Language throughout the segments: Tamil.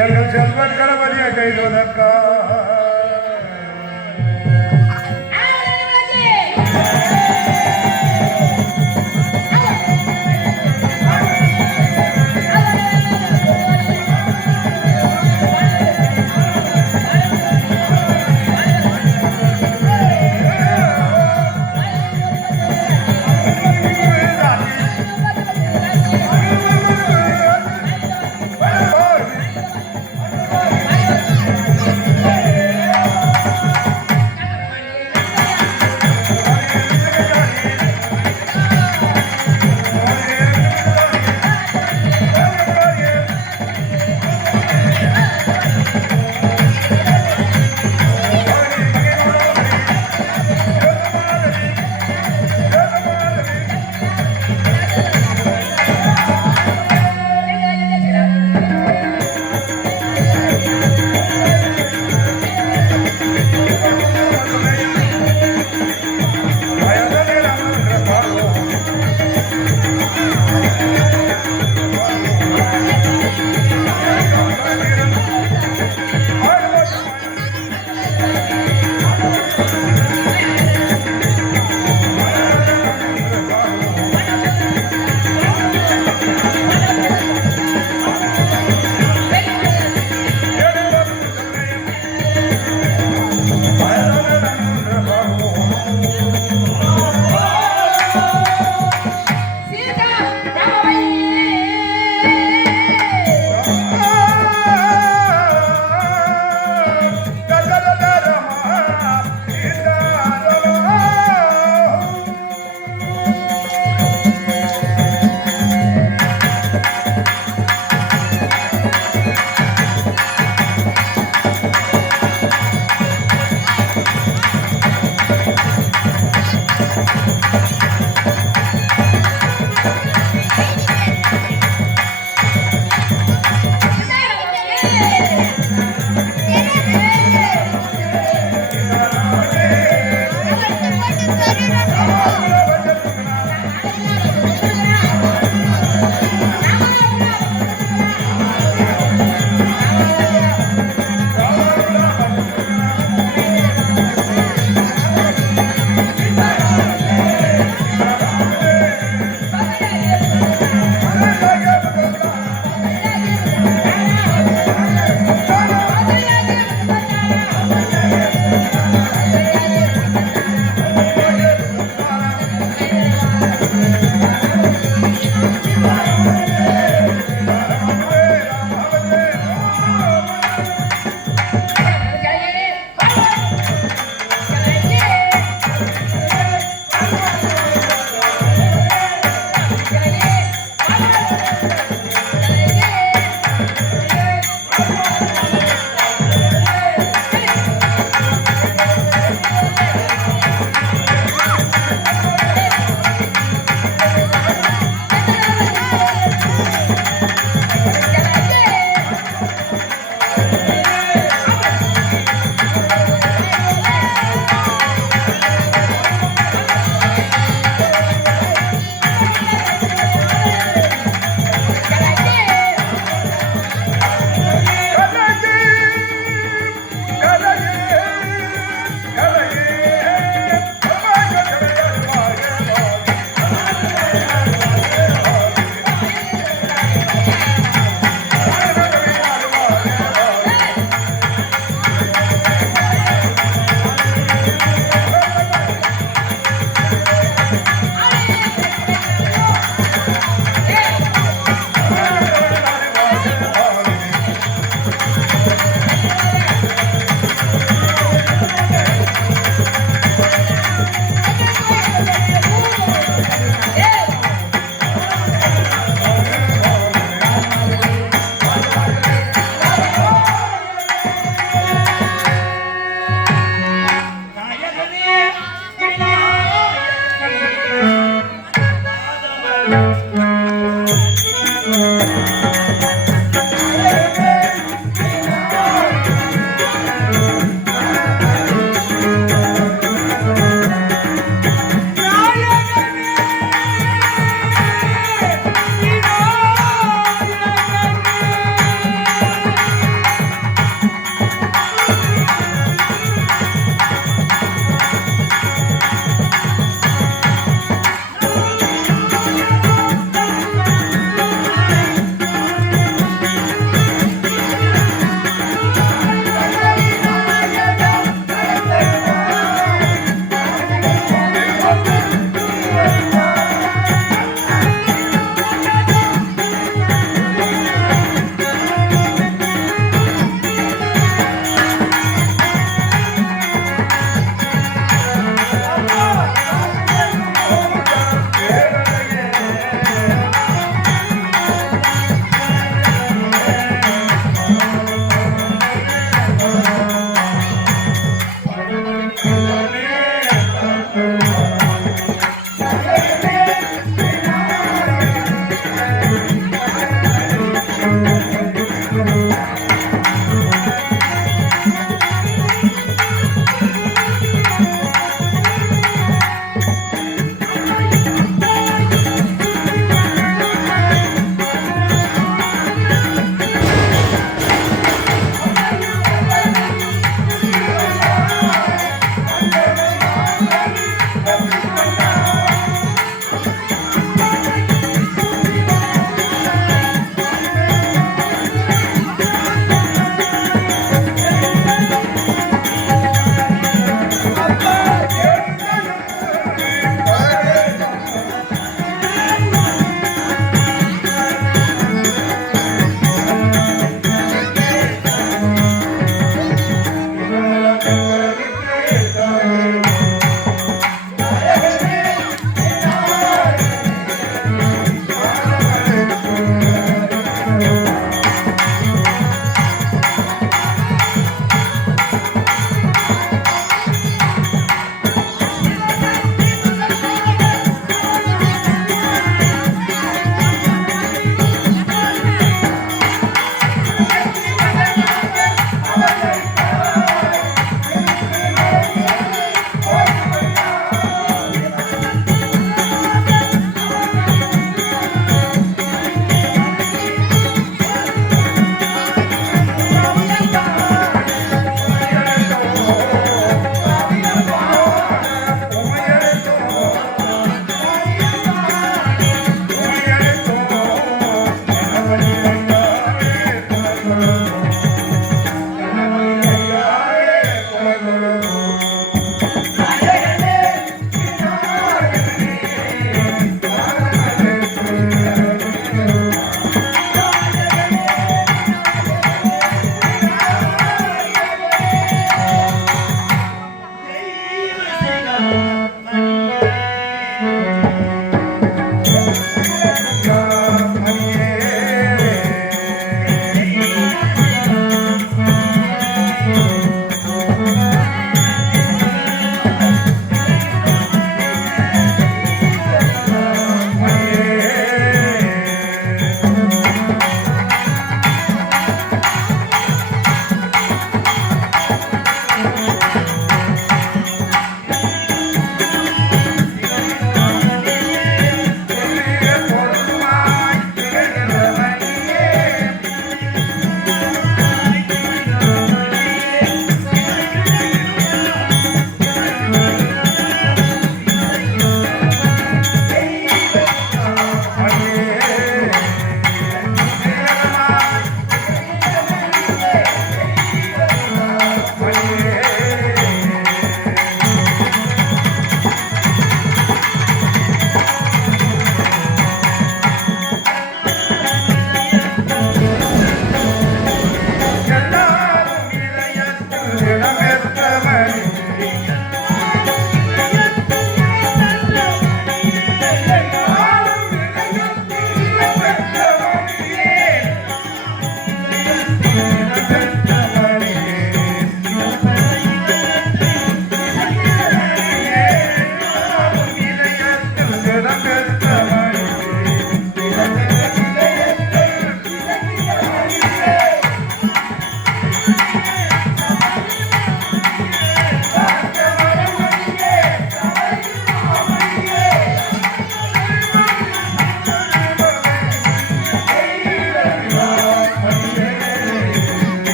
எங்கள் செல்வன் கணபதியை கைதுவதற்கா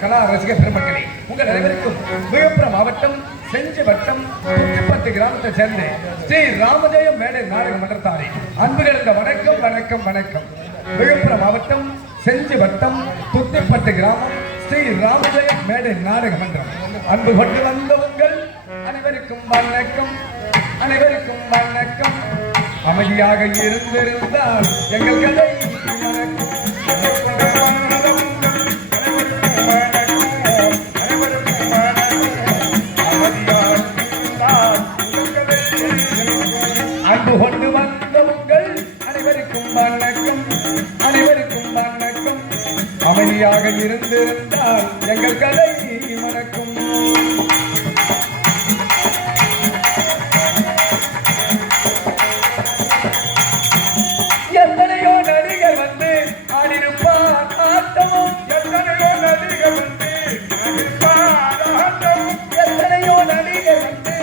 கலா ரசிக பெருமக்களே, உங்கள் அனைவருக்கும் விழுப்புரம் மாவட்டம் செஞ்சி வட்டம் 10 கிராமத்தை சேர்ந்த ஸ்ரீ ராமஜெயம் மேடை நாடக மன்றத்தாரே அன்பு கலந்த வணக்கம் வணக்கம் வணக்கம். விழுப்புரம் மாவட்டம் செஞ்சி வட்டம் 10 கிராமம் ஸ்ரீ ராமஜெயம் மேடை நாடக மன்றம் அன்பு கொண்டு வந்த உங்கள் அனைவருக்கும் வணக்கம், அனைவருக்கும் வணக்கம். அமைதியாக இருந்திருந்தால் எங்கள் கதை அன்பு கொண்டு வந்த உங்கள் அனைவருக்கும் வணக்கம், அனைவருக்கும் வணக்கம். அமைதியாக இருந்திருந்தால் எங்கள் கதை வணக்கம். எத்தனையோ நடிகர் வந்து ஆடிருப்பார் ஆட்டமும், எத்தனையோ நடிகர் வந்து ஆடிருப்பார் ஆட்டமும், எத்தனையோ நடிகர் வந்து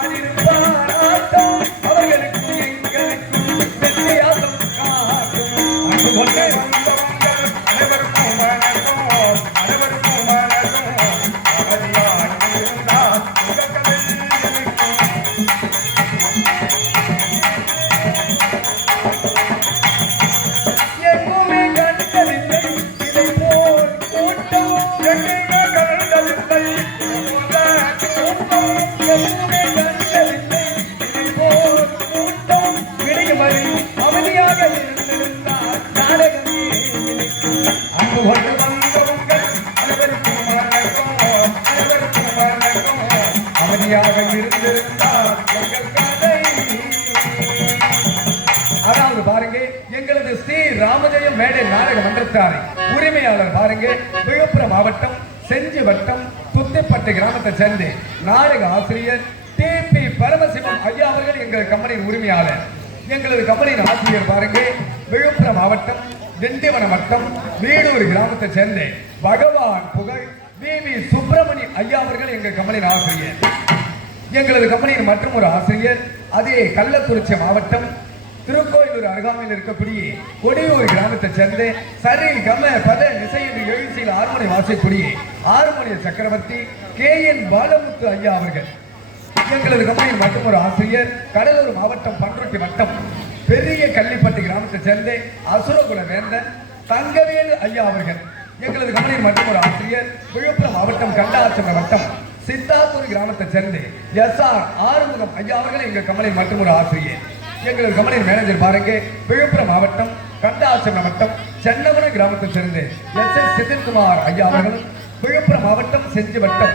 ஆடிருப்பார் ஆட்டம். அவர்களுக்கும் எங்களுக்கும் வித்தியாசம் காட்டும். அன்பு கொண்டே வந்தவங்கள் அனைவருக்கும் வணக்கம், அனைவருக்கும் வணக்கம். அமைதியாக இருந்தால் உங்கள் கதை எங்குமே கண்டதில்லை இதை போல் கூட்டம், எங்குமே கண்டதில்லை எங்குமே கண்டதில்லை இதை போல் கூட்டம். விடியுமறை அமைதியாக இருந்திருந்தால் நாடகமே நினைக்கும். அன்பு கொண்டு வந்தவங்கள் அனைவருக்கும் வணக்கம், அனைவருக்கும் வணக்கம். அமைதியாக இருந்திருந்தால் எங்கள் கதை. அதாவது பாருங்க, எங்களது ஸ்ரீ ராமஜெயம் மேடை நாடக மன்றத்தாரை உரிமையாளர் பாருங்க, விழுப்புரம் மாவட்டம் செஞ்சி வட்டம் 10 கிராமத்தை சேர்ந்த நாடக ஆசிரியர் TP பரமசிவம் ஐயா அவர்கள் எங்கள் கம்பெனியின் உரிமையாளர். எங்களது கம்பெனியின் ஆசிரியர் பாருங்க, விழுப்புரம் மாவட்டம் திண்டிவனம் வட்டம் வீடூர் கிராமத்தை சேர்ந்த பகவான் புகழ் VV சுப்பிரமணி ஐயா அவர்கள் எங்கள் கம்பெனியின் ஆசிரியர். எங்களது கம்பெனியின் மற்றும் ஒரு ஆசிரியர் அதே கள்ளக்குறிச்சி மாவட்டம் திருக்கோயிலூர் அருகாமையில் இருக்கக்கூடிய கொடியூர் கிராமத்தை சேர்ந்த சரி கம பத நிசை என்று எழுச்சியில் ஆறுமணி வாசிக்கூடிய ஆறுமணிய சக்கரவர்த்தி KN பாலமுத்து ஐயா அவர்கள். எங்களது கம்பெனியின் மற்றும் ஒரு ஆசிரியர் கடலூர் மாவட்டம் பன்ருட்டி வட்டம் பெரிய கள்ளிப்பட்டி கிராமத்தை சேர்ந்த அசுரகுல வேந்தன் தங்கவேலு ஐயா அவர்கள். எங்களது கம்பெனியின் மற்றும் ஒரு ஆசிரியர் விழுப்புரம் மாவட்டம் கண்டாச்சந்திர வட்டம் சித்தாத்தூர் கிராமத்தை சேர்ந்த SR ஆறுமுகம் ஐயா அவர்கள் எங்கள் கம்பெனியின் மற்றும் ஒரு ஆசிரியர். எங்களது கம்பெனியின் மேனேஜர் பாருங்க, விழுப்புரம் மாவட்டம் கண்டாச்சந்திர வட்டம் சென்னமன கிராமத்தை சேர்ந்த SS சிதில்குமார் ஐயா அவர்களும், விழுப்புரம் மாவட்டம் செஞ்சி வட்டம்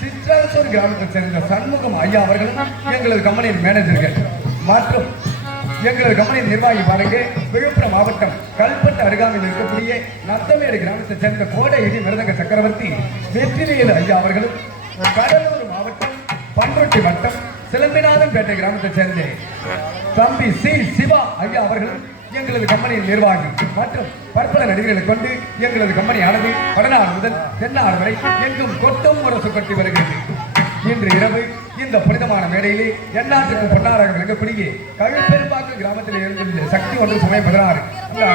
சித்ராசூர் கிராமத்தை சேர்ந்த சண்முகம் ஐயா அவர்களும் எங்களது கம்பெனியின் மேனேஜர்கள். மற்றும் எங்களது கம்பெனியின் நிர்வாகி பாருங்க, விழுப்புரம் மாவட்டம் கல்பட்டு அருகாமையில் இருக்கக்கூடிய நத்தமேடு கிராமத்தை சேர்ந்த கோடை இடி மிருதங்க சக்கரவர்த்தி வெற்றிவேலு ஐயா அவர்களும், கடலூர் மாவட்டம் பன்ருட்டி வட்டம் சிலம்பிநாதன் பேட்டை கிராமத்தை சேர்ந்த தம்பி C சிவா ஐயா அவர்களும் எங்களது கம்பெனியின் நிர்வாகி. மற்றும் பற்பல நடிகர்களை கொண்டு எங்களது கம்பெனியானது வடநாடு முதல் தென்னாடு வரை எங்கும் கொட்டும் முரசு கட்டி வருகிறது. இன்று இரவு இந்த புனிதமான மேடையிலே எந்நாட்டுக்கும் பொன்னாராக விளங்கக்கூடிய கழுப்பெரும்பாக்கு கிராமத்தில் இருந்துள்ள சக்தி ஒன்று சமயம் 16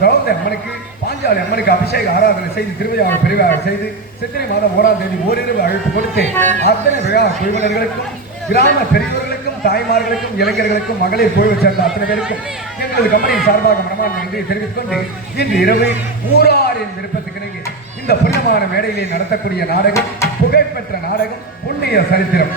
திரௌபதி அம்மனுக்கு பாஞ்சாலி அம்மனுக்கு அபிஷேக ஆராதனை செய்து திருவிழாவை பெரிவாக செய்து சித்திரை மாதம் 1ஆம் தேதி ஓரிரவு அழைப்பு கொடுத்து அத்தனை விழா குழுவினர்களுக்கும் கிராம பெரியவர்களுக்கும் தாய்மார்களுக்கும் இளைஞர்களுக்கும் மகளிர் குழுவை சேர்ந்த அத்தனை பேருக்கும் எங்களது கம்பெனியின் சார்பாக மனமார்ந்த நன்றியை தெரிவித்துக் கொண்டு இன்று இரவு ஊராரின் விருப்பத்துக்கிணங்க இந்த புனிதமான மேடையிலே நடத்தக்கூடிய நாடகம் புகழ்பெற்ற நாடகம் புண்ணிய சரித்திரம்.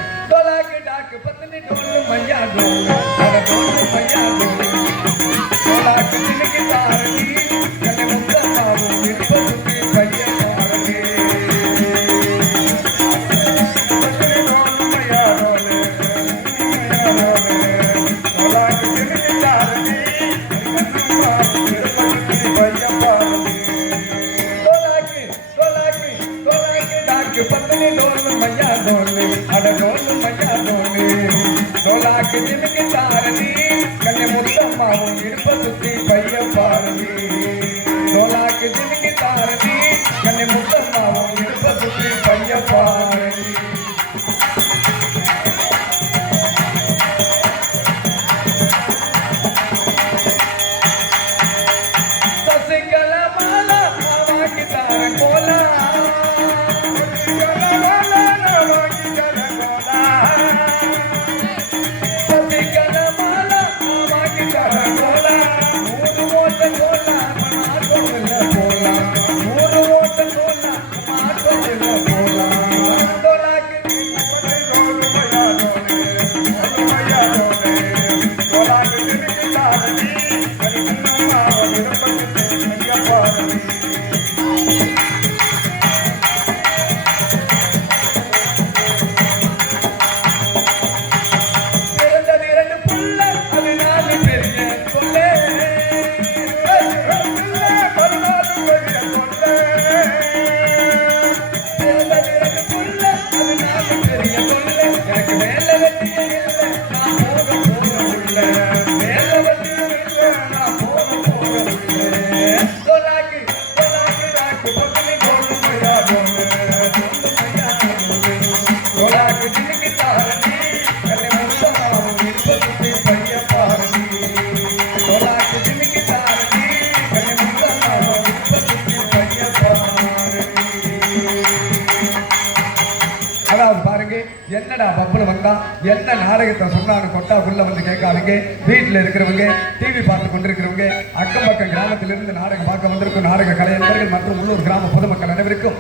என்னடா பப்புல வந்தா என்ன நாடகத்தை சொன்னான்னு கொட்டாக்குள்ள வந்து கேட்காதீங்க. வீட்டுல இருக்கிறவங்க, டிவி பார்த்து கொண்டிருக்கிறவங்க, அக்கம் பக்கம் கிராமத்திலிருந்து நாடகம் பார்க்க வந்திருக்கும் நாடக கலைஞர்கள் மற்றும் உள்ளூர் கிராம பொதுமக்கள் அனைவருக்கும்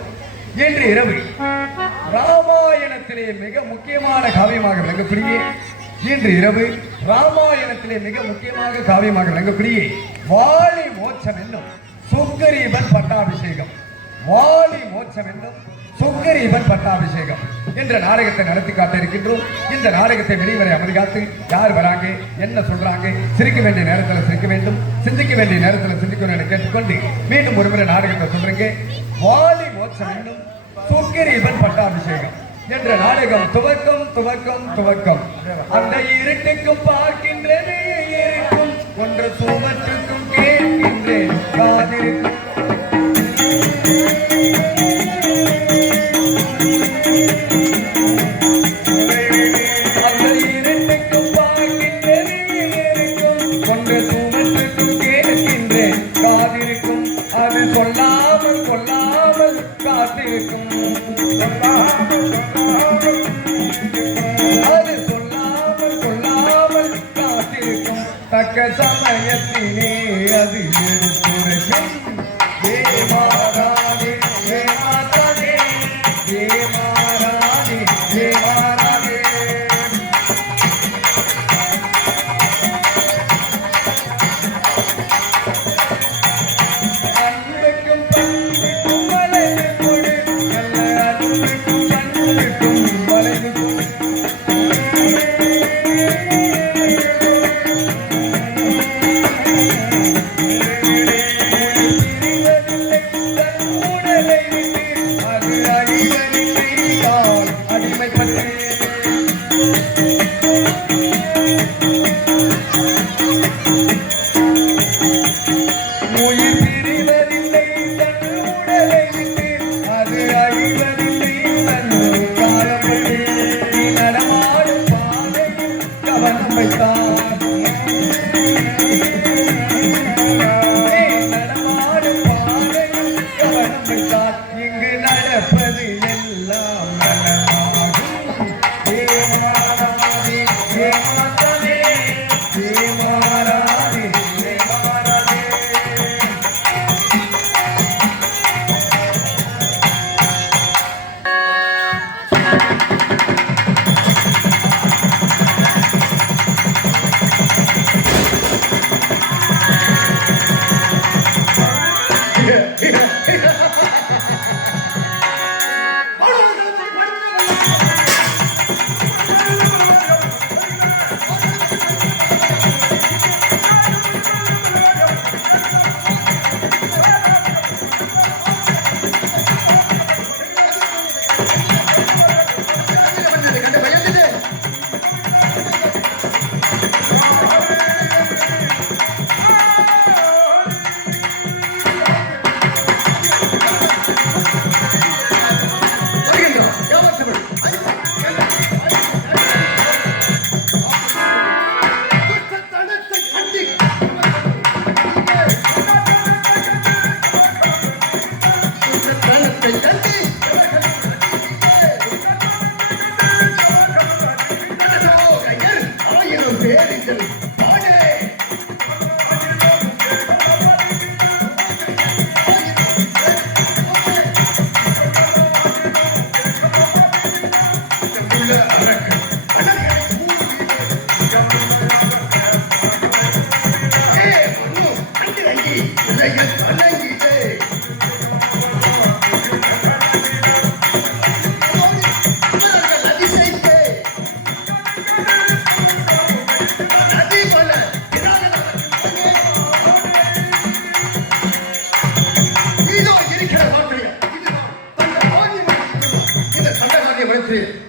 இன்று இரவு ராமாயணத்திலே மிக முக்கியமான காவியமாக விளங்கக்கூடிய இன்று இரவு ராமாயணத்திலே மிக முக்கியமாக காவியமாக விளங்கக்கூடிய வாலி மோட்சம் என்னும் சுக்கரீபன் பட்டாபிஷேகம், வாலி மோட்சம் என்னும் சுக்கரீபன் பட்டாபிஷேகம் என்ற நாடகத்தை நடத்தி காட்ட இருக்கின்றோம். இந்த நாடகத்தை வெளிவரை அமைதி காத்து யார் வராங்க, என்ன சொல்றாங்க, சிரிக்க வேண்டிய நேரத்தில் சிரிக்க வேண்டும், சிந்திக்க வேண்டிய நேரத்தில் சிந்திக்கணும் என கேட்டுக்கொண்டு மீண்டும் ஒருமுறை நாடகத்தை சொல்றீங்க. வாலி மோட்சம் என்னும் சுக்கரீபன் பட்டாபிஷேகம் என்ற நாடகம் துவக்கம் துவக்கம் துவக்கம். அந்த இருட்டுக்கும் பார்க்கின்றேன், இருக்கும் ஒன்று சுவற்றுக்கும் கேட்கின்றேன் காதிருக்கும். தக்க சமயத்தினே அது எடுத்துரைக்கும். தேவாராதே தேவாராதே தேவாராதே தேவாராதே. அன்புக்கும் பண்புக்கும் வளைந்து கொடு, நல்ல அன்புக்கும் பண்புக்கும் வளைந்து கொடு. இங்கு நடப்பது எல்லாம் நலமாகும். தேவாராதே தேவாராதே தேவாராதே தேவாராதே.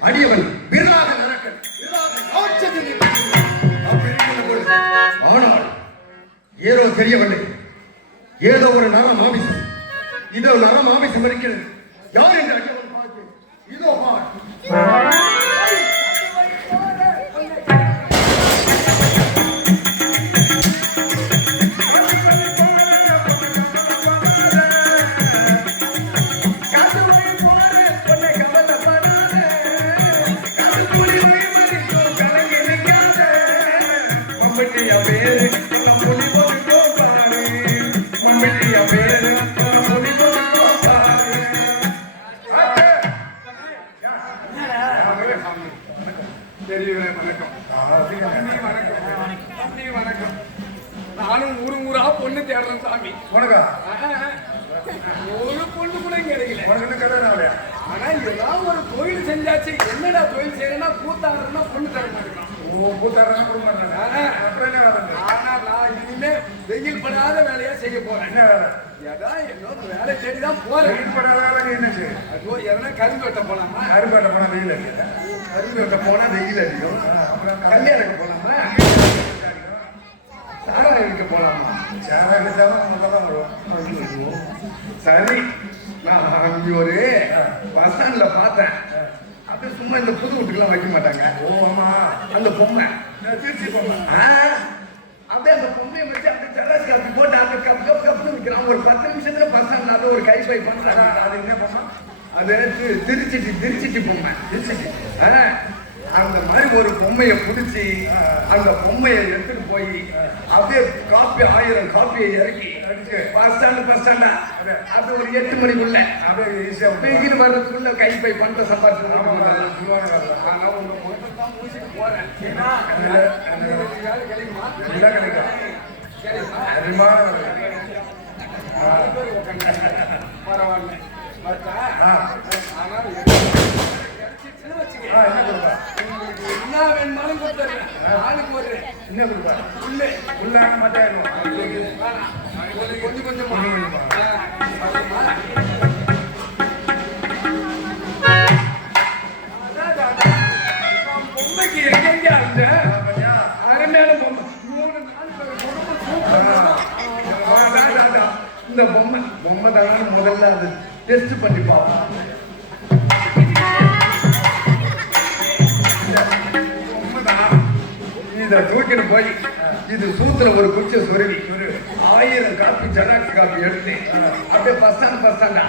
அடியவன் பிறலாக நடக்கன். ஆனால் ஏதோ தெரியவில்லை, ஏதோ ஒரு நர மாமிசம், இதோ நர மாமிசம் இருக்கிறது. யார் என்று அடியவன் பார்த்து இதோ பார். Come on. உனக்கு என்ன கல்யாணம் ஆகலையா? ஆனா ஏதாவது ஒரு தொழில் செஞ்சாச்சு. என்னடா தொழில் செய்யணும்னா கூத்தாடுறதுனா பொண்ணு தர மாட்டேங்கிறான். ஓ கூத்தாடுறாங்க குடும்ப மாட்டாங்க. அப்புறம் என்ன வேலை? ஆனா நான் இனிமே வெயில் படாத வேலையா செய்ய போறேன். என்ன வேலை? ஏதாவது என்னோட வேலை தேடிதான் போறேன். வெயில் படாத வேலை என்ன செய்யும்? ஐயோ எதனா கரும்பு வெட்ட போலாமா? கரும்பேட்டை போனா வெயில் அடிக்கல. கரும்பு வெட்ட போனா வெயில் அடிக்கும். அப்புறம் கல்யாணத்துக்கு போலாமா? சாரம் எடுக்க போலாமா? சேவை அடிச்சாலும் முதல்ல வரும். சரி, நான் அங்கே ஒரு பஸ் ஸ்டாண்ட்ல பார்த்தேன். அப்படியே சும்மா இந்த புது வீட்டுக்கெல்லாம் வைக்க மாட்டாங்க. ஓ ஆமா, அந்த பொம்மை திருச்சி போமா. அப்படியே அந்த பொம்மையை வச்சு அப்படியே சராஸ் காப்பி போட்டு அந்த கப் கப் கப்னு விற்கிறான். ஒரு 10 நிமிஷத்துல பஸ் ஸ்டாண்ட்ல அதை ஒரு கைஃபை பண்றாங்க. அது என்ன போமா? அது திருச்சிட்டு பொம்மை. அந்த மாதிரி ஒரு பொம்மையை பிடிச்சி அந்த பொம்மையை எடுத்துட்டு போய் அப்படியே காப்பி 1000 காப்பியை இறக்கி பஸ் ஸ்டாண்டா அது ஒரு 8 மணிக்குள்ள அப்படியே ஈஸியா வெயில் வர்றதுக்குள்ள கைப்பை பண்ற சம்பாதிச்சு ஆனா உங்க முகத்தை தான் மூசிட்டு போறேன். ஏன்னா வேலை கிடைக்குமா? எல்லாம் கிடைக்கும். கிடைக்குமா? அருமையான பரவாயில்ல. பார்த்தா? ஆனால் கிடைச்சிச்சுன்னு வச்சுக்க. என்ன கொடுப்பா? உங்களுக்கு என்ன வேணுமாலும் கொடுத்துறேன். ஆளுக்கு ஒரு என்ன கொடுப்பா? உள்ளே உள்ளாக மாட்டேன். வேணாம். கொஞ்சம் கொஞ்சமா. பொம்மைக்கு எங்க இருந்த அருமையான பொம்மை 3 நாள் இந்த பொம்மை தான் முதல்ல அது டெஸ்ட் பண்ணி பார்ப்போம். இதை தூக்கிட்டு போய் இது சூத்துல ஒரு குச்சி சொருவி 1000 காப்பி ஜெராக்ஸ் காப்பி எடுத்து அப்படியே பஸ் ஸ்டாண்டா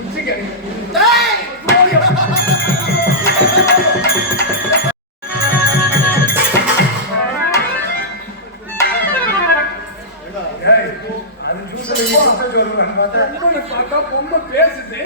உச்சி கிடைக்கும். அது ஜூஸ் சொல்லுவேன் பார்த்தா பொம்மை பார்த்தா பொம்மை பேசுது.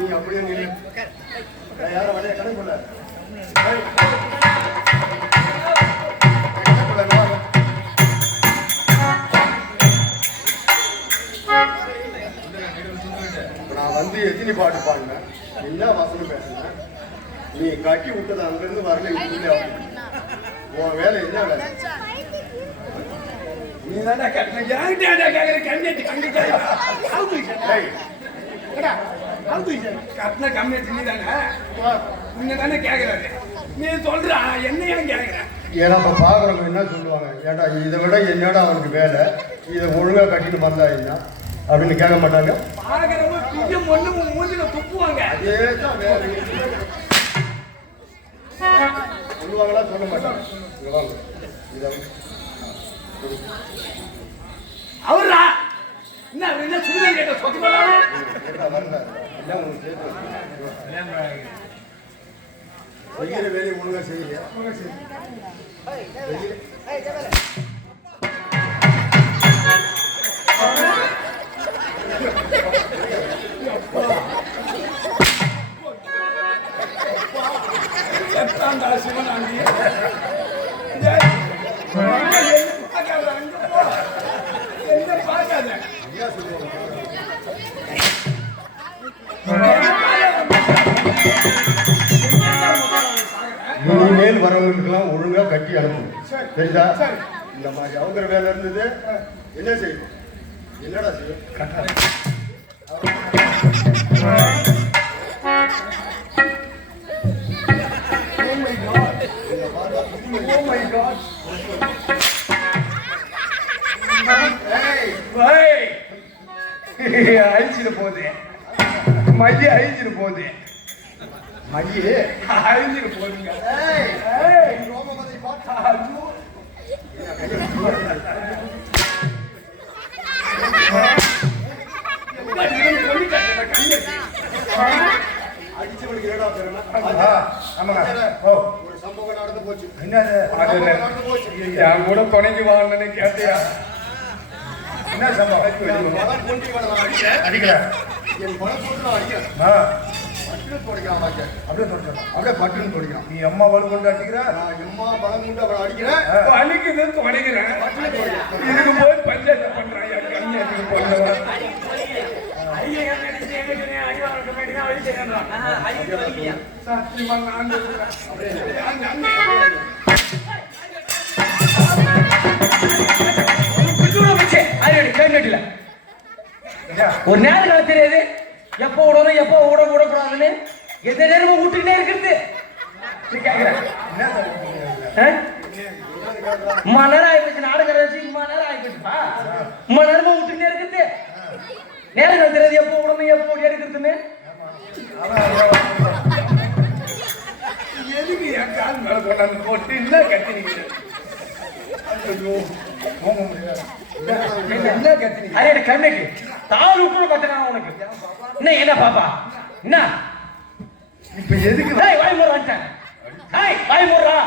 நீ அப்படியே நில்லு. யாரும் வரைய கணக்குள்ள நான் வந்து எத்தனை பாட்டு பாடினேன், என்ன வசனம் பேசினேன். நீ கட்டி விட்டது அங்கிருந்து வரல. உன் வேலை என்ன வேலை? நீ தானே கட்டின கம்மியாச்சு. நீ தானே உன்னை தானே கேட்கறாரு. நீ சொல்ற என்ன ஏன் கேட்கற? ஏன்னா இப்போ பார்க்குறவங்க என்ன சொல்லுவாங்க, ஏடா இதை விட என்னடா அவனுக்கு வேலை, இதை ஒழுங்காக கட்டிட்டு வந்தா என்ன அப்படின்னு கேட்க மாட்டாங்க. பார்க்குறவங்க பிஞ்சம் ஒன்று மூஞ்சில துப்புவாங்க. அதே தான் வேலை சொல்லுவாங்களா, சொல்ல மாட்டாங்க. இங்க வாங்க. இதை அவரா என்ன என்ன சுடுதல் கேட்ட சொத்து பண்ணாரு. வரல என்ன உங்களுக்கு செய்கிற வேலையை ஒழுங்காக செய்யலையா? இனிமேல் வரவங்களுக்கெல்லாம் ஒழுங்கா கட்டி அனுப்பணும். சரிதா? இந்த மாதிரி அவசர வேலை இருந்தது என்ன செய்யும்? என்னடா செய்யும்? அழிச்சிட்டு போகுது மைய அழிச்சிட்டு போகுது மைய அழிச்சிட்டு போகுதுங்க. அடிச்சவனுக்கு ஏடா பேருனா? ஒரு சம்பவம் நடந்து போச்சு. நடந்து போச்சு. என் கூட துணைக்கு வாங்கன்னு கேட்டியா? என்ன சம்பவம்? பணம் கொண்டு அடிக்கல. என் பணம் போட்டு நான் அடிக்கிறேன். பட்டுன்னு தொடைக்கிறான். அப்படியே சொல்றேன். அப்படியே பட்டுன்னு தொடைக்கிறான். நீ அம்மா வலு கொண்டு அடிக்கிற, நான் எம்மா பணம் கொண்டு அவனை அடிக்கிறேன். அன்னைக்கு துணைக்கிறேன். பட்டுன்னு தொடைக்கிறான். இதுக்கு போய் பஞ்சாயத்து பண்றான். என் கண்ணு அதுக்கு போனவன். சத்தியமா நான் ஒரு நேரம் தெரியாது எப்போ விடணும் எப்போ விடக்கூடாதுன்னு எந்த நேரமும் விட்டுக்கிட்டே இருக்கிறது. அம்மா நேரம் ஆயிப்போச்சு, நாடகம் வச்சு அம்மா நேரம் ஆயிப்போச்சுப்பா. அம்மா நேரமா விட்டுக்கிட்டே இருக்குது. நேரம் தெரியாது எப்போ விடணும் எப்போ எடுக்கிறதுன்னு. எதுக்கு என் கால் மேல கொண்டாந்து போட்டு என்ன கத்தினீங்க? என்ன கத்தினீங்க? அரே கண்ணுக்கு தாள் விட்டு பார்த்தேன் உனக்கு. என்ன பாப்பா என்ன இப்ப எதுக்கு வாய் மூடுறான்ட்டேன். வாய் மூடுறா.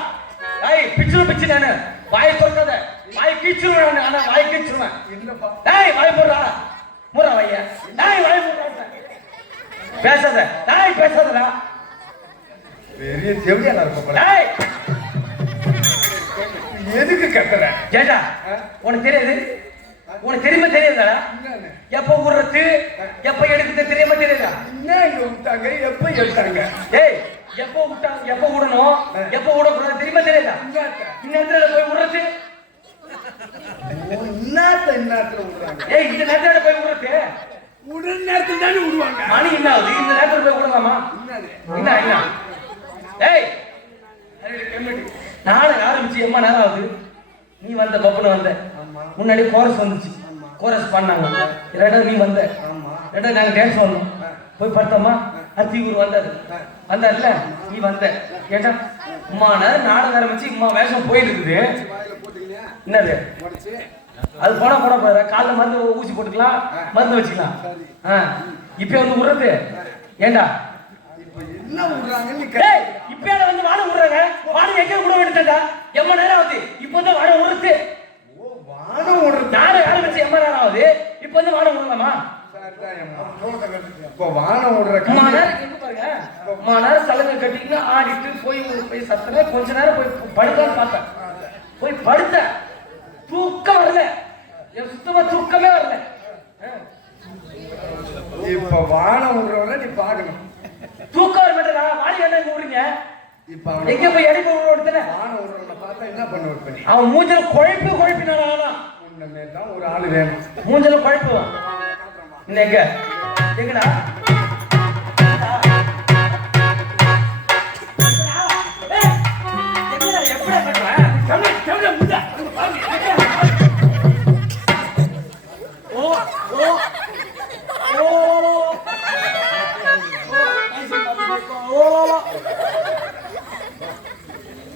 பிச்சு நானு வாய் திறக்காத. வாய் கீச்சிருவேன். ஆனா வாய் கீச்சிருவேன். என்னப்பா? வாய் மூடுறா. மூடுறா வையா. வாய் மூடுறா. பேசாத. பேசாதடா. பெரிய செவிலியா இருக்க. எதுக்கு கத்துற? ஏண்டா உனக்கு தெரியாது? உனக்கு தெரியாதா? எப்ப விடுறது எப்ப எடுக்கிறது தெரியாம தெரியாதா? என்ன இங்க விட்டாங்க? எப்ப எடுத்தாங்க? எப்ப விட்டாங்க எப்ப விடணும் எப்ப விடக்கூடாது தெரியுமா தெரியாதா? இந்நேரத்துல போய் விடுறது. இந்நேரத்துல விடுறாங்க. இந்த நேரத்துல போய் விடுறது உடல் நேரத்துல தானே விடுவாங்க. மணி என்ன ஆகுது? இந்த நேரத்துல போய் விடலாமா? என்ன நாளை ஆரம்பிச்சு எம்மா நேரம் ஆகுது. நீ வந்த பப்புன்னு வந்த. முன்னாடி கோரஸ் வந்துச்சு. கோரஸ் பண்ணாங்க. ரெண்டாவது நீ வந்த. ரெண்டாவது நாங்க டான்ஸ் வந்தோம். போய் பார்த்தோமா? அத்தி ஊர் வந்தார்ல நீ வந்த. கேட்டா அம்மா நேரம் நாடகம் ஆரம்பிச்சு அம்மா வேஷம் போயிருக்குது. என்னது அது போனா போற காலைல மருந்து ஊசி போட்டுக்கலாம், மருந்து வச்சுக்கலாம். இப்ப வந்து விடுறது ஏண்டா? என்ன விடுறாங்க? இப்ப வந்து வாழை விடுறாங்க. வாழை எங்க கூட விடுத்தா எம்ம நேரம் ஆகுது. இப்பதான் வாழை விடுறது. வானம் விடுறது. நாடகம் ஆரம்பிச்சு எம்ம நேரம் ஆகுது. இப்ப வந்து வாழை விடலாமா? இப்போ வானம் விடுற நேரம் சலங்கை கட்டிட்டு ஆடிட்டு போய் சத்தன கொஞ்ச நேரம் போய் படுக்கலான்னு பார்த்தேன். போய் படுத்த தூக்கம் வரல. சுத்தமா தூக்கமே வரல. இப்ப வானம் விடுறவரை நீ பாக்கணும். தூக்கம் வர மாட்டேடா. வாடி என்ன விடுறீங்க? இப்ப எங்க போய் அடி போடுறதுல வானம் விடுறவனை பார்த்தா என்ன பண்ணுவ? அவன் மூஞ்சல குழப்பினானா? தான் ஒரு ஆளு வேணும். மூஞ்சல குழப்புவான். எங்கடா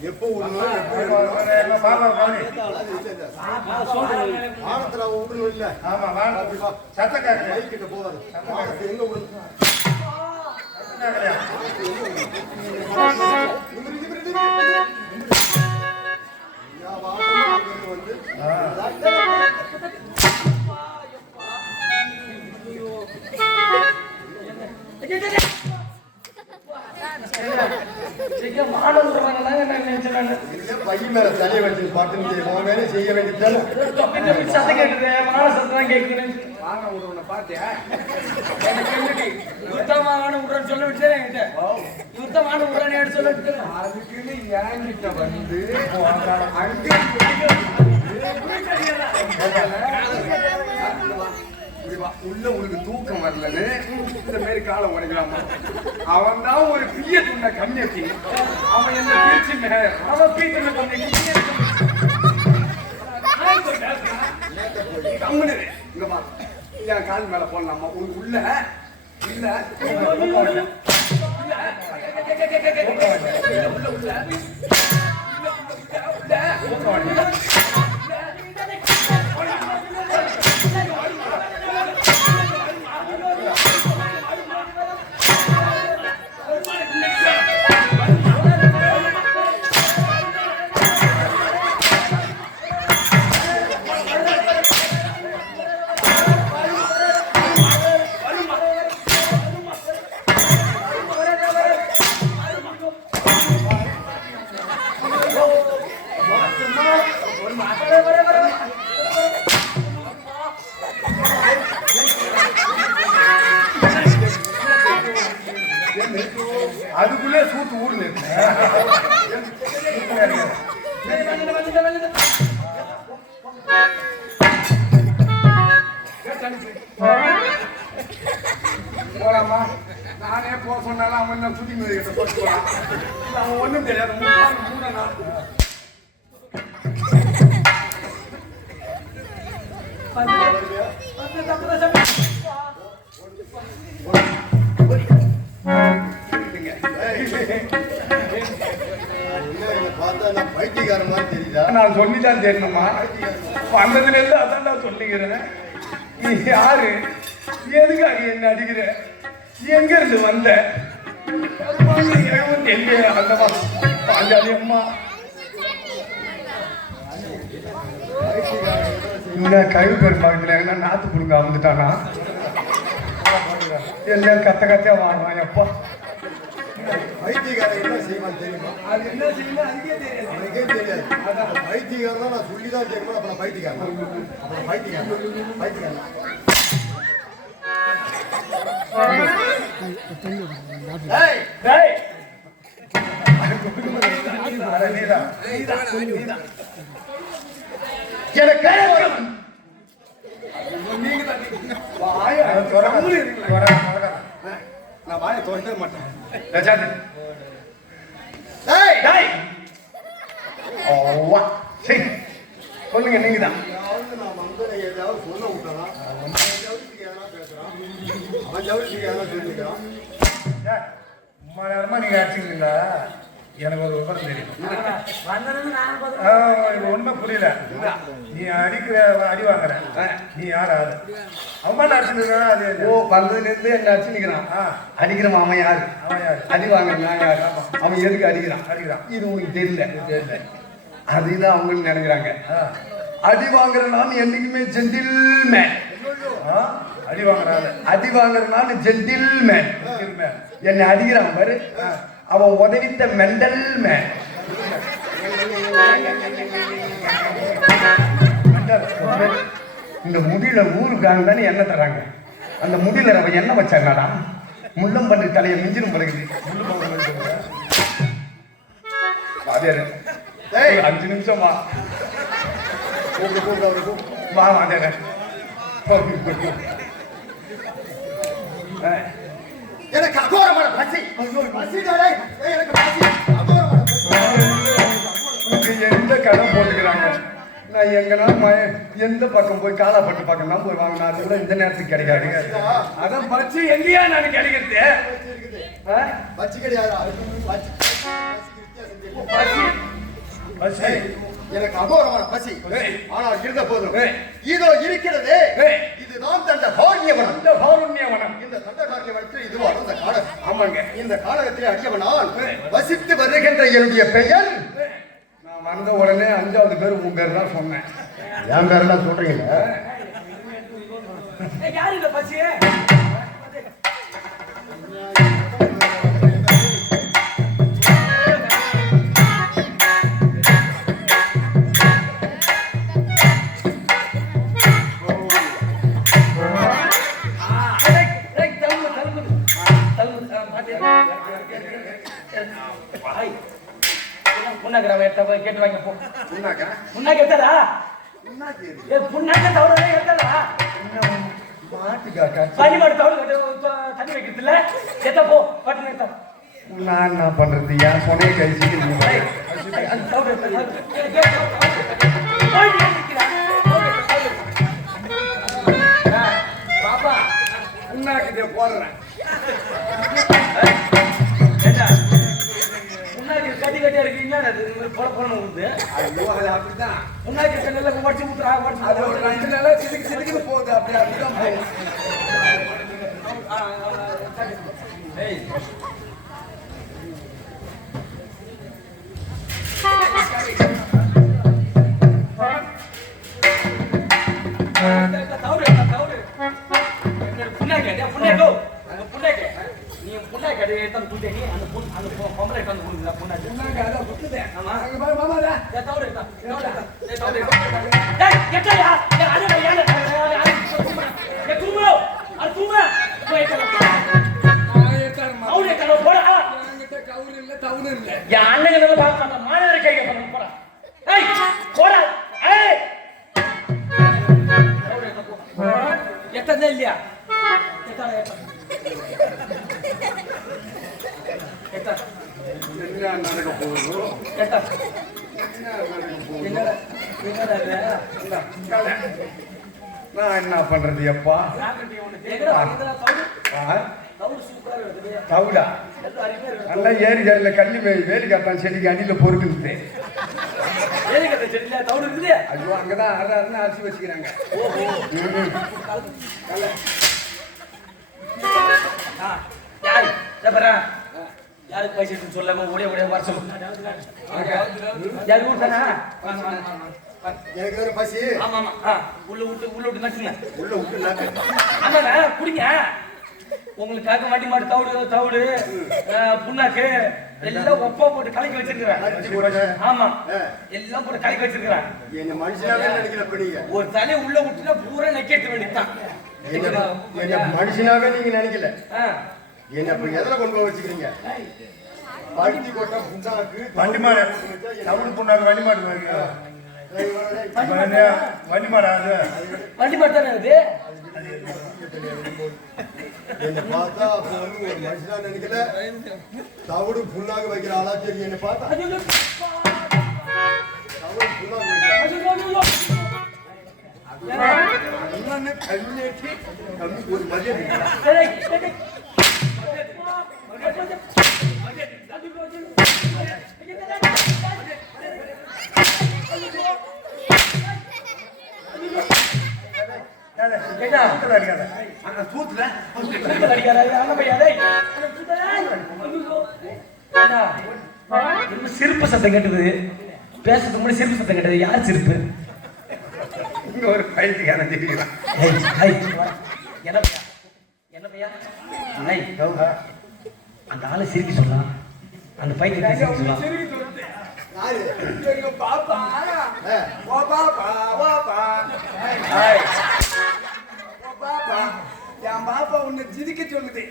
எப்போ விடணும் வானத்துல அவன் விடணும் இல்ல. ஆமா சத்தக்காரன் மைக்கிட்ட போவாரு. எங்க விடணும்? பையன் மேல தலையை வச்சு பாட்டு வேலை செய்ய வேண்டியது. சத்தம் கேட்டுது. வாழை சத்தம் கேட்குது. வாங்க விடுறவனை பார்த்தியா எனக்கு என்னடி இவர்தான் வாங்க விடுறேன்னு சொல்ல விட்டு என்கிட்ட இவர்தான் வாங்க விடுறேன்னு சொல்ல விட்டு அதுக்குன்னு என்கிட்ட வந்து அங்கே உள்ள உனக்கு தூக்கம் வரலன்னு இந்த மாதிரி காலம் உடைக்கலாமா அவன் தான் ஒரு பிய துண்ண கம்மியாச்சு அவன் என்ன பிரிச்சு அவன் பீத்துல கம்முனு இங்க பா என் கால் மேல போடலாமா உனக்கு உள்ள இல்ல அதுக்குள்ளே சூத்து ஊர்ல போலாமா நானே போக சொன்னாலும் அவன் என்ன சுத்தி கிட்ட போட்டுவான் அவன் ஒண்ணும் தெரியாது மூடனா பார்த்தா நான் பைத்தியக்காரன் மாதிரி தெரியுதா? நான் சொல்லிதான் தெரியணுமா வந்ததுல இருந்து அதான் நான் சொல்லிக்கிறேன் நீ யாரு எதுக்காக என்ன அடிக்கிற எங்க இருந்து வந்த எங்க அந்த பாஞ்சாலி அம்மா இந்த கழிவு பெருமாள் நாத்து புடுங்க வந்துட்டானா எல்லாம் கத்த கத்தையா வாங்குவான் எப்பா பைத்தியக்காரன் என்ன செய்வான் தெரியுமா? அது என்ன செய்யணும் அதுக்கே தெரியாது எனக்கே தெரியாது. பைத்தியக்காரன் தான் நான் சொல்லிதான் தெரியுமா? அப்புறம் பைத்தியக்காரன். டேய் டேய் எனக்கு நான் வாயை திறக்கவே மாட்டேன் சொல்லுங்க நீங்க தான் நான் வந்து ஏதாவது சொல்ல விட்டானா? அவன் ஜவுளிக்கு எதனா பேசுறான், அவன் ஜவுளிக்கு எதனா சொல்லிக்கிறான். மணி நேரமா நீங்க அடிச்சுக்கிறீங்களா? எனக்கு ஒரு விவரம் தெரியும். இது ஒண்ணுமே புரியல. நீ அடிக்கிற அடி வாங்குற, நீ யார் ஆளு? அவன் அடிச்சுக்கிறா? அது ஓ வந்ததுல இருந்து என்ன அடிச்சுக்கிறான் அடிக்கிறவன் அவன் யாரு அடி வாங்குறான் நான் யாரு அவன் எதுக்கு அடிக்கிறான் இது உனக்கு தெரியல அதுதான் அவங்களும் நினைக்கிறாங்க அடி வாங்குற நான் என்னைக்குமே ஜென்டில்மேன் அடி வாங்குற நான் ஜென்டில்மேன் என்னை அடிக்கிறான் பாரு அவன் உதவித்த மெண்டல் மேன் இந்த முடியில 100 கிராம் தானே எண்ணெய் தராங்க அந்த முடியில அவன் எண்ணெய் வச்சாங்கடா முள்ளம் பண்ணி தலையை மிஞ்சிரும் பழகுது அதே 5 நிமிஷம் வா வா அதே எனக்கு அகோரமான பசி. பசிடாடே. எனக்கு பசி. அகோரமான பசி. எந்த கடன் போட்டுக்கிறாங்க நான் எங்கன்னா எந்த பக்கம் போய் காலாப்பட்டு பக்கம் தான் போய் வாங்கினா அது கூட இந்த நேரத்துக்கு கிடைக்காது அதான் பச்சு எங்கேயா நான் கிடைக்கிறது பச்சி கிடையாதா? பசி பசி எனக்கு அகோரமான பசி. ஆனால் இருந்த போதும் இதோ இருக்கிறதே இதுதான் தண்ட காரியவனம். இந்த காருண்யவனம் இந்த தண்ட காரியவனத்தில் இது வளர்ந்த காலம். ஆமாங்க இந்த காலகத்திலே அடியவனால் வசித்து வருகின்ற என்னுடைய பெயர் நான் வந்த உடனே 5வது பேர் உன் பேர் தான் சொன்னேன் என் பேரெல்லாம் சொல்றீங்களா? யாரு இந்த பசியே புண்ணாக்கு கேட்டு வாங்க போ. புண்ணாக்கா புண்ணாக்கு எடுத்தடா. புண்ணாக்கு புண்ணாக்க தவிர எடுத்தடா. மாட்டுக்காக்கா பனி மாடு தவிர தண்ணி வைக்கிறது இல்ல. எத்த போ பட்டு எடுத்தா. நான் என்ன பண்றது? என் சொன்னைய கழிச்சுட்டு அந்த தவிர பாப்பா புண்ணாக்கு போடுறேன். புண்ணாக்கு கட்டி கட்டியா இருக்கீங்களா? போட போடணும் வந்து ஐயோ அது அப்படிதான். புண்ணாக்கு கண்ணில் உடச்சு ஊத்துறா. அது ஒரு 2 நாளா சிலுக்கு சிலுக்குன்னு போகுது. அப்படிதான் போகும். புண்ணாக்கு அதான் விட்டுட்டேன். அங்க பாரு மாமா அதை. என்கிட்ட கவுரு இல்ல தவுரு இல்ல. என் அண்ணன் பார்க்க மாணவர் கையை பண்ண போறா. ஏய் போடா. ஏய் எத்தனை இல்லையா? என்ன நடக்க போகுது? நான் என்ன பண்றது எப்பா? தவுடா நல்லா ஏரி கரையில கள்ளி வேலி காத்தான் செடிக்கு அடியில பொறுக்குது. ஐயோ அங்கதான் அரை அரிசி வச்சுக்கிறாங்க. யாருக்கு பைசா சொல்லாம ஒரே ஒரே வர சொல்லு. யாரு ஊட்டானா? எனக்கு ஒரு பசி. ஆமா ஆமா. உள்ள விட்டு நச்சுங்க. உள்ள விட்டு நாக்கு. ஆமாண்ணா குடிங்க. உங்களுக்காக வண்டி மாடு தவிடு புண்ணாக்கு எல்லாம் ஒப்பா போட்டு கலக்கி வச்சிருக்கிறேன். ஆமா எல்லாம் போட்டு கலக்கி வச்சிருக்கிறேன். என்ன மனுஷனாவே நினைக்கிறப்ப நீங்க ஒரு தலையை உள்ள விட்டுனா பூரா நெக்கெட்டு வேண்டியதுதான். என்ன மனுஷனாவே நீங்க நினைக்கல. என்ன இப்ப எதுல கொண்டு போய் வச்சுக்கிறீங்க? பருத்தி கொட்டை புண்ணாக்கு வண்டி மாடு தவிடு புண்ணாக்கு வண்டி மாடு வண்டி மாடா அது? வண்டி மாடு தானே அது? என்ன பார்த்தா அப்ப வந்து ஒரு மனுஷனா நினைக்கல. தவிடு புண்ணாக்கு வைக்கிற ஆளா தெரியும். என்ன பார்த்தா தவிடு புண்ணாக்கு கல்நேற்றி ஒரு மரியாதை. சிரிப்பு சத்தம் கேட்டது. பேசுறதுக்கு முன்னாடி சிரிப்பு சத்தம் கேட்டது. யார் சிரிப்பு? இங்க ஒரு பைத்தியக்காரன் தெரியுமா? அந்த ஆளை சிரிக்க சொல்லலாம். அந்த பையன் சொல்லலாம். எங்க பாப்பா ஓ பாப்பா ஓப்பா ஓ பாப்பா என் பாப்பா உன்னை சிரிக்க சொல்லுது.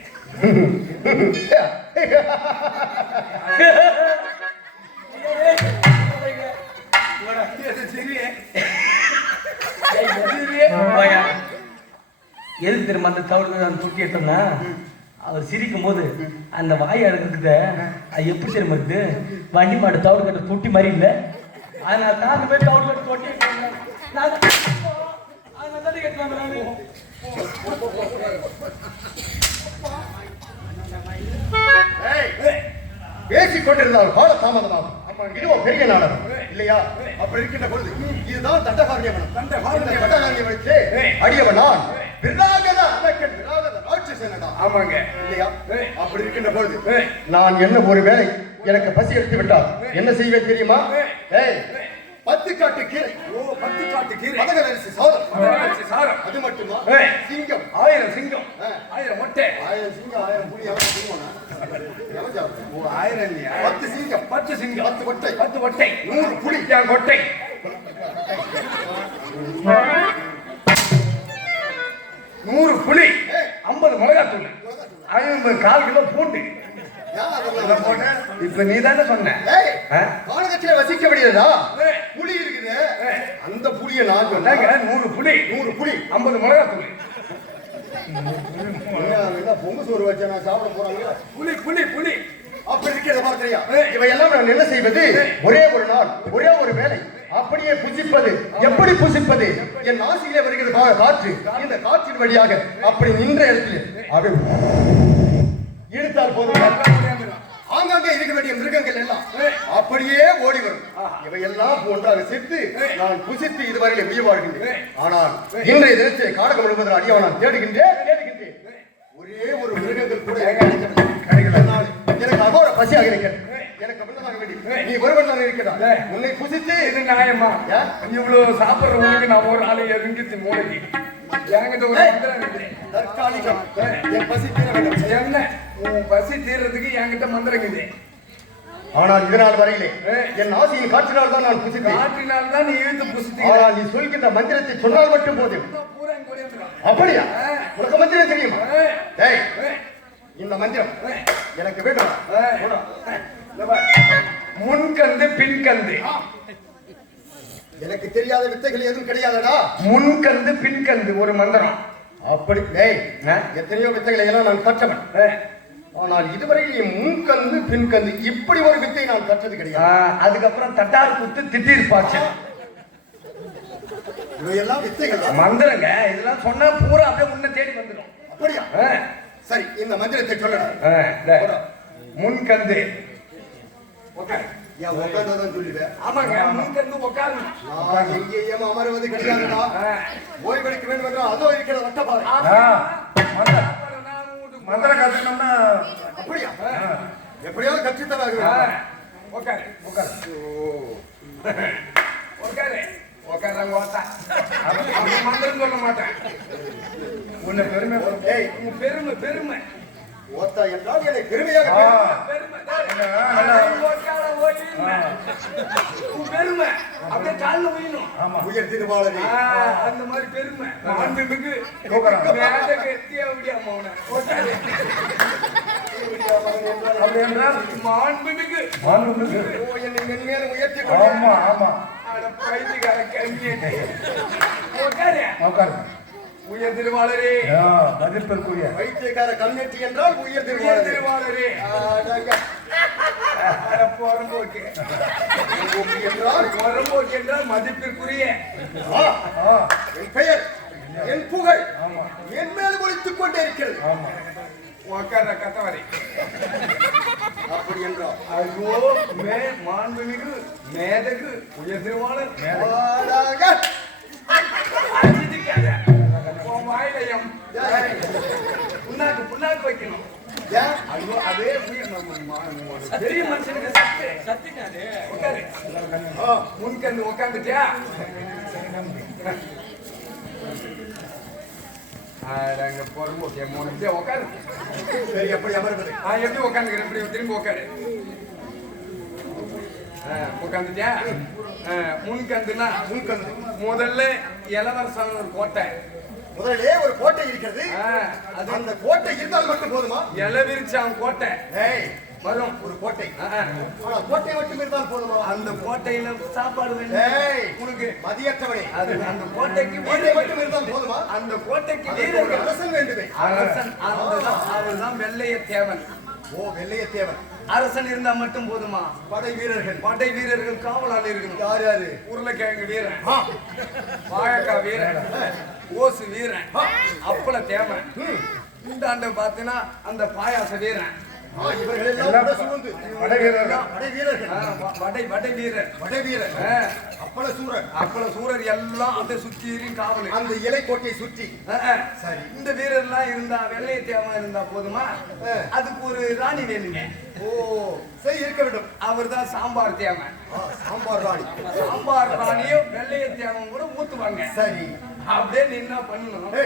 எதுக்கு தெரியுமா அந்த தவிர தூக்கி எடுத்தோம்னா அவர் சிரிக்கும் போது அந்த வாய் அழுகுத அது எப்படி தெரியுமா இருக்கு? வண்டி மாடு தவிர கட்ட தொட்டி மாதிரி இல்லை. அதனால தான் அந்த மாதிரி தவிர கட்ட தொட்டி பேசிக் கொண்டிருந்தால் கால தாமதமாகும். இதுவோ பெரிய நாடகம் இல்லையா? அப்படி இருக்கின்ற பொழுது இதுதான் தண்டகாரண்யவனம். தண்டகாரண்யவனத்திலே அடியவன் நான் விருதாகத அரக்கன் விராகத ராட்சசனடா. ஆமாங்க இல்லையா? அப்படி இருக்கின்ற பொழுது நான் என்ன ஒரு வேளை எனக்கு பசி எடுத்து விட்டால் என்ன செய்வேன் தெரியுமா? 10 காட்டு கீரை. ஓ 10 காட்டு கீரை. மதகரசி சாதம். மதகரசி சாதம். அது மட்டுமா? சிங்கம் 1000 சிங்கம் 1000 மொட்டை 1000 சிங்கம் 1000 புலி எவன் சிங்கம்னா? எவன் சாப்பிடுறான்? ஓ 1000 இல்லையா? 10 சிங்கம் 10 சிங்கம் 10 கொட்டை 10 கொட்டை 100 புலி என் கொட்டை 100 புலி 50 மிளகாத்தூள் 50 1/4 கிலோ பூண்டு ஏன் அதெல்லாம் போட்டேன்? இப்ப நீ தானே சொன்ன. ஏய், ஆ? கானகத்திலே வசிக்க முடியாதா? ஏய். புலி இருக்குது. அந்த புலியை நான் என்னங்க, 100 புலி 100 புலி 50 மிளகா தூள். என்ன பொங்கு சோறு வச்சா நான் சாப்பிட போறாங்க. புலி புலி புலி. அப்படி இருக்கிறத பார்க்கிறியா? ஏய். இவையெல்லாம் நான் என்ன செய்வது? ஒரே ஒரு நாள், ஒரே ஒரு வேலை, அப்படியே புசிப்பது. எப்படி புசிப்பது? என் நாசியிலே வருகிறது காற்று. இந்த காற்றின் வழியாக அப்படி நின்ற இடத்துல அப்படியே இழுத்தால் போதும். ஆங்காங்கே இருக்க வேண்டிய மிருகங்கள் எல்லாம் அப்படியே ஓடி வரும். இவையெல்லாம் ஒன்றாக சேர்த்து நான் புசித்து இதுவரையில் உயிர் வாழ்கின்றேன். ஆனால் இன்றைய தினத்தை காடகம் முழுவதும் அடியவ நான் தேடுகின்றேன். ஒரே ஒரு மிருகங்கள் கூட கிடைக்கல. எனக்கு அகோர பசியாக இருக்கிறது. எனக்கு அமிர்தமாக வேண்டி நீ ஒருவன் தான் இருக்கிறாய். உன்னை புசித்து இது நியாயமா? இவ்வளவு சாப்பிடுற உனக்கு நான் ஒரு ஆளு எரிஞ்சிச்சு மூளைக்கு. என்கிட்ட ஒரு மந்திரம் இருக்குது. தற்காலிகம் என் பசி தீர வேண்டும். என்ன உன் பசி தீர்றதுக்கு என்கிட்ட மந்திரம் இருக்குது. ஆனால் இதனால் வரையிலே என் ஆசையின் காற்றினால் தான் நான் புசித்தேன். காற்றினால் தான் நீ இழுத்து புசித்தீங்க. ஆனால் நீ சொல்கின்ற மந்திரத்தை சொன்னால் மட்டும் போதும். பூரா இங்க ஓடியாந்துடும். அப்படியா? உனக்கு மந்திரம் தெரியுமா? டேய், இந்த மந்திரம் எனக்கு வேண்டும். முன்கந்து பின்கந்து. எனக்கு தெரியாத வித்தைகள் எதுவும் கிடையாதடா. முன்கந்து பின்கந்து ஒரு மந்திரம். அப்படி டேய், எத்தனையோ வித்தைகளை எல்லாம் நான் கற்றவன். ஆனால் இதுவரையில் நீ முன்கந்து பின்கந்து இப்படி ஒரு வித்தை நான் கற்றது கிடையாது. அதுக்கப்புறம் தட்டார் குத்து திட்டீர் பாய்ச்ச. இவையெல்லாம் வித்தைகள் மந்திரங்க. இதெல்லாம் சொன்னா பூரா அப்படியே முன்ன தேடி வந்துடும். அப்படியா? சரி, இந்த மந்திரத்தை சொல்லணும். முன்கந்து. ஏன் உட்கார்ந்ததான் சொல்லுவேன்? ஆமாங்க, முன்கந்து உட்காரணும். நான் எங்கேயும் அமர்வது கிடையாதுடா. ஓய்வெடுக்க வேண்டும் என்றால் அதோ இருக்கிற வட்டப்பாறை. மந்திரம் கத்துக்கணும்னா அப்படியா? எப்படியாவது கற்றுத்தராக உட்காரு உட்காரு உட்காரு உட்காராங்க ஓட்டா. மந்திரம் சொல்ல மாட்டேன். உன்னை பெருமை. ஏய், உன் பெருமை பெருமை ஓத்தா என்றால் எனக்கு பெருமையாக பெருமை. பெருமை அப்படியே காலில் உயணும். உயர் திருவாளரே, அந்த மாதிரி பெருமை. மாண்புமிகு மேல கெத்தியா முடியாம அப்படி என்றால் மாண்புமிகு என்னை மென்மேலும் உயர்த்தி பைத்தியக்கார கண்ணியை உட்காரு. உயர் திருவாளரே, மதிப்பிற்குரிய வைத்தியக்கார கண்ணெட்டி என்றால் உயர் உயர் திருவாளரே. திருவாளரே. புறம்போக்கு என்றால் புறம்போக்கு என்றால் மதிப்பிற்குரிய. என் பெயர், என் புகழ் என் மேல் ஒழித்துக் கொண்டே இருக்கிறது. உட்கார கத்தவரை. அப்படி என்றால் ஐயோ, மாண்புமிகு மேதகு உயர் திருவாளர். வாயிலையம் புண்ணாக்கு புண்ணாக்கு வைக்கணும். ஐயோ, அதே பெரிய மனுஷனுக்கு சத்துங்க. உட்காரு. முன்கண்டு உட்காந்துட்டியா? உட்காரு. சரி, எப்படி அமர்வது? எப்படி உட்காந்துக்கிறேன்? இப்படி திரும்பி உட்காரு. உட்காந்துட்டியா? முன்கந்துனா முன்கந்து முதல்ல இளவரசன் ஒரு கோட்டை. முதலே ஒரு கோட்டை இருக்கிறது. அந்த கோட்டை இருந்தால் மட்டும் போதுமா? இளவிரிச்சான் கோட்டை வரும் ஒரு கோட்டை. கோட்டை மட்டும் இருந்தால் போதுமா? அந்த கோட்டையில சாப்பாடு உனக்கு மதியற்றவனே. அது அந்த கோட்டைக்கு கோட்டை மட்டும் இருந்தால் போதுமா? அந்த கோட்டைக்கு ஒரு அரசன் வேண்டுமே. அரசன் அவர்தான் வெள்ளையத்தேவன். ஓ, வெள்ளையத்தேவன். அரசன் இருந்தா மட்டும் போதுமா? படை வீரர்கள் காவலாளி இருக்கணும். யார் யாரு? உருளைக்கிழங்கு வீரன், வாழைக்காய் வீரன், ஓசு வீரன், அப்பள தேவன். இந்தாண்ட பாத்தீங்கன்னா அந்த பாயாச வீரன். இவர்கள் எல்லாம் சுமந்து படை வீரர்கள். வடை வீரன், அப்பள சூரர் எல்லாம் அந்த சுத்தி காவல். அந்த இலை கோட்டையை சுற்றி. சரி, இந்த வீரர்லாம் இருந்தா வெள்ளையத்தேவன் இருந்தா போதுமா? அதுக்கு ஒரு ராணி வேணுங்க. ஓ, சரி, இருக்க வேண்டும். அவர் தான் சாம்பார் தேவன். சாம்பார் ராணி. சாம்பார் ராணியும் வெள்ளையத்தேவன் கூட ஊத்துவாங்க. சரி, அப்படியே நீ என்ன பண்ணணும்?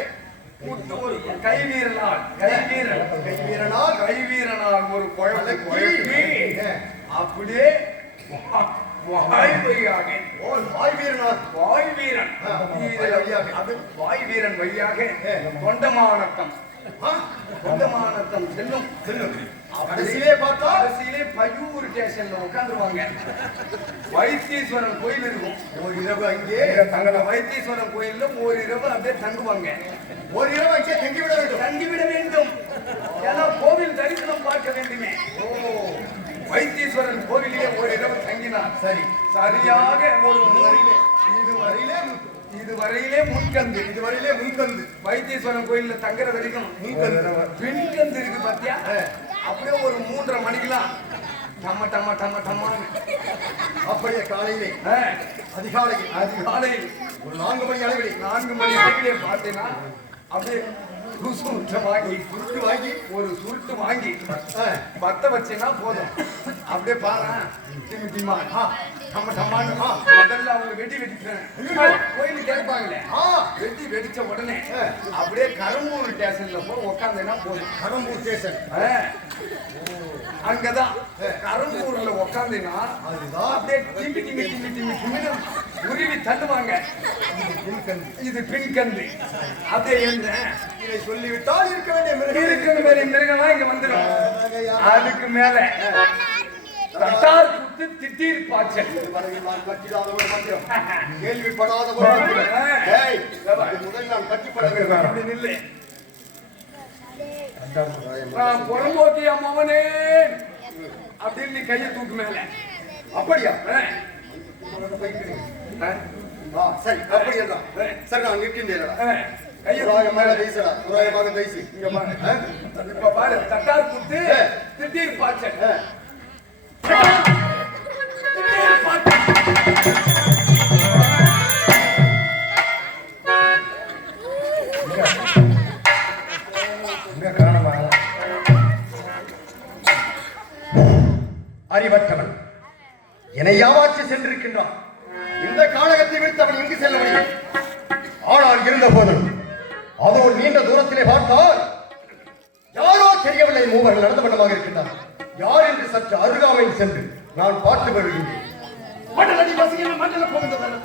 ஒரு கைவீரனால் ஒரு குழந்தை அப்படியே வாய் வீரன் வழியாக தொண்டமானத்தம் கொண்டமானத்தம் செல்லும் கடைசியிலே பார்த்தா கடைசியிலே பையூர் ஸ்டேஷன்ல உட்காந்துருவாங்க. வைத்தீஸ்வரன் கோயில் இருக்கும். ஒரு இரவு அங்கே தங்களை வைத்தீஸ்வரன் கோயில்ல ஒரு இரவு அப்படியே தங்குவாங்க. ஒரு இரவு அங்கே தங்கிவிட வேண்டும். தங்கிவிட வேண்டும். ஏன்னா கோவில் தரிசனம் பார்க்க வேண்டுமே. வைத்தீஸ்வரன் கோவிலே ஒரு இரவு தங்கினார். சரி, சரியாக ஒரு இதுவரையிலே முன்கந்து வைத்தீஸ்வரன் கோயில்ல தங்குற வரைக்கும் பின்கந்து இருக்கு பாத்தியா? அப்படியே ஒரு 3:30 மணிக்கெல்லாம் டம்ம டம்ம டம்ம டம்மான்னு அப்படியே காலையிலே அதிகாலையில் ஒரு 4 மணி அளவிலே 4 மணி அளவிலே பார்த்தீங்கன்னா அப்படியே சுருட்டு வாங்கி ஒரு சுருட்டு வாங்கி பத்த வச்சேன்னா போதும். அப்படியே பாரு டிம்மி டிம்மா டம்ம டம்மான்னு முதல்ல அவங்க வெடிக்கிறேன் கோயிலுக்கு கேட்பாங்களே. வெடிச்ச உடனே அப்படியே கரும்பூர் ஸ்டேஷன்ல போய் உக்காந்தேன்னா போதும். கடம்பூர் ஸ்டேஷன் அங்கதான் கரும்பூர்ல உக்காந்தேன்னா அதுதான் அப்படியே டிம்மி டிம்மி டிம்மி டிம்மி டிம்மின்னு உருவி தள்ளுவாங்க. இது பின்கந்து. அப்படியே என்ன இதை சொல்லிவிட்டால் இருக்க வேண்டிய மிருகம்லாம் இங்க வந்துடும். அதுக்கு மேல தட்டார் குத்து திட்டீர் பாய்ச்சல். கேள்விப்படாத முதல் நான் கட்டிப்பட அப்படி நில்லு. நான் புறம்போக்கி அம்மாவனே அப்படின்னு நீ கையை தூக்கு மேல. அப்படியா? சரி, அப்படியே தான். சரி, நான் நிற்கின்றேன். கையை வீசடா, உராயமாக வீசி. இங்க பாரு. இப்ப பாரு, தட்டார் குத்து திட்டீர் பாய்ச்சல். திட்டீர் பாய்ச்சல். அறிவற்றவன் என்னை யாவாற்றி சென்றிருக்கின்றான். இந்த கானகத்தை விட்டு அவன் எங்கு செல்ல முடியும்? ஆனால் இருந்த போதும் அதோ நீண்ட தூரத்திலே பார்த்தால் யாரோ தெரியவில்லை. மூவர்கள் நடந்த வண்ணமாக இருக்கின்றார். யார் என்று சற்று அருகாமையில் சென்று நான் பார்த்து வருகின்றேன். மண்டலடி வசிகள் மண்டல போகின்றனர்.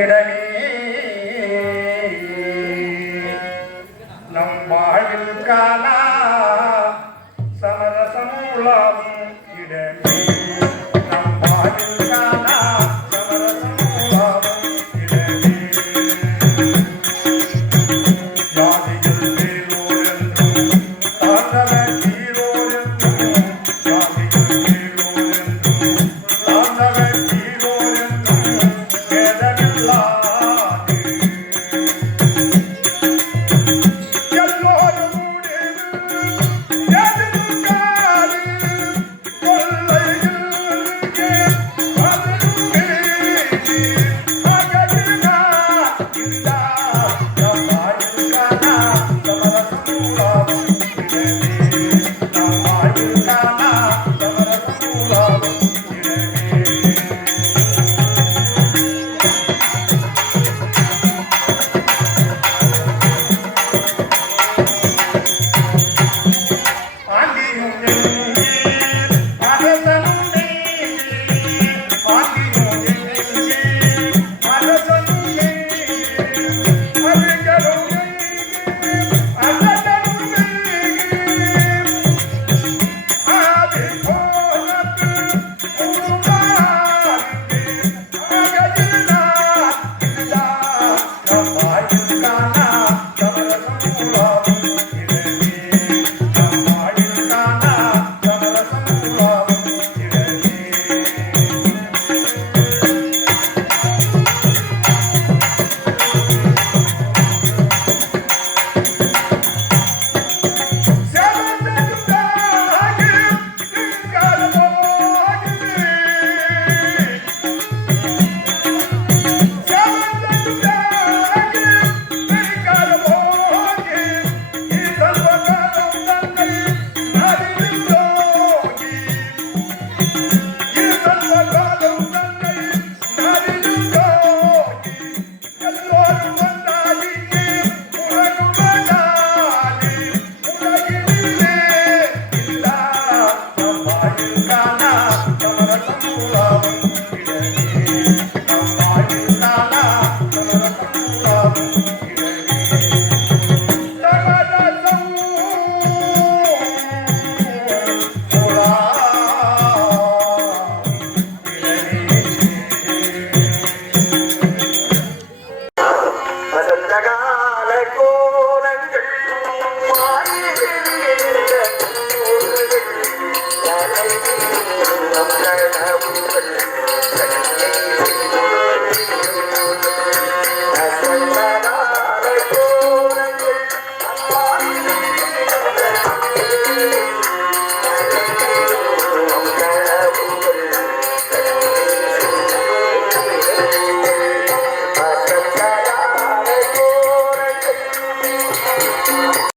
இடனே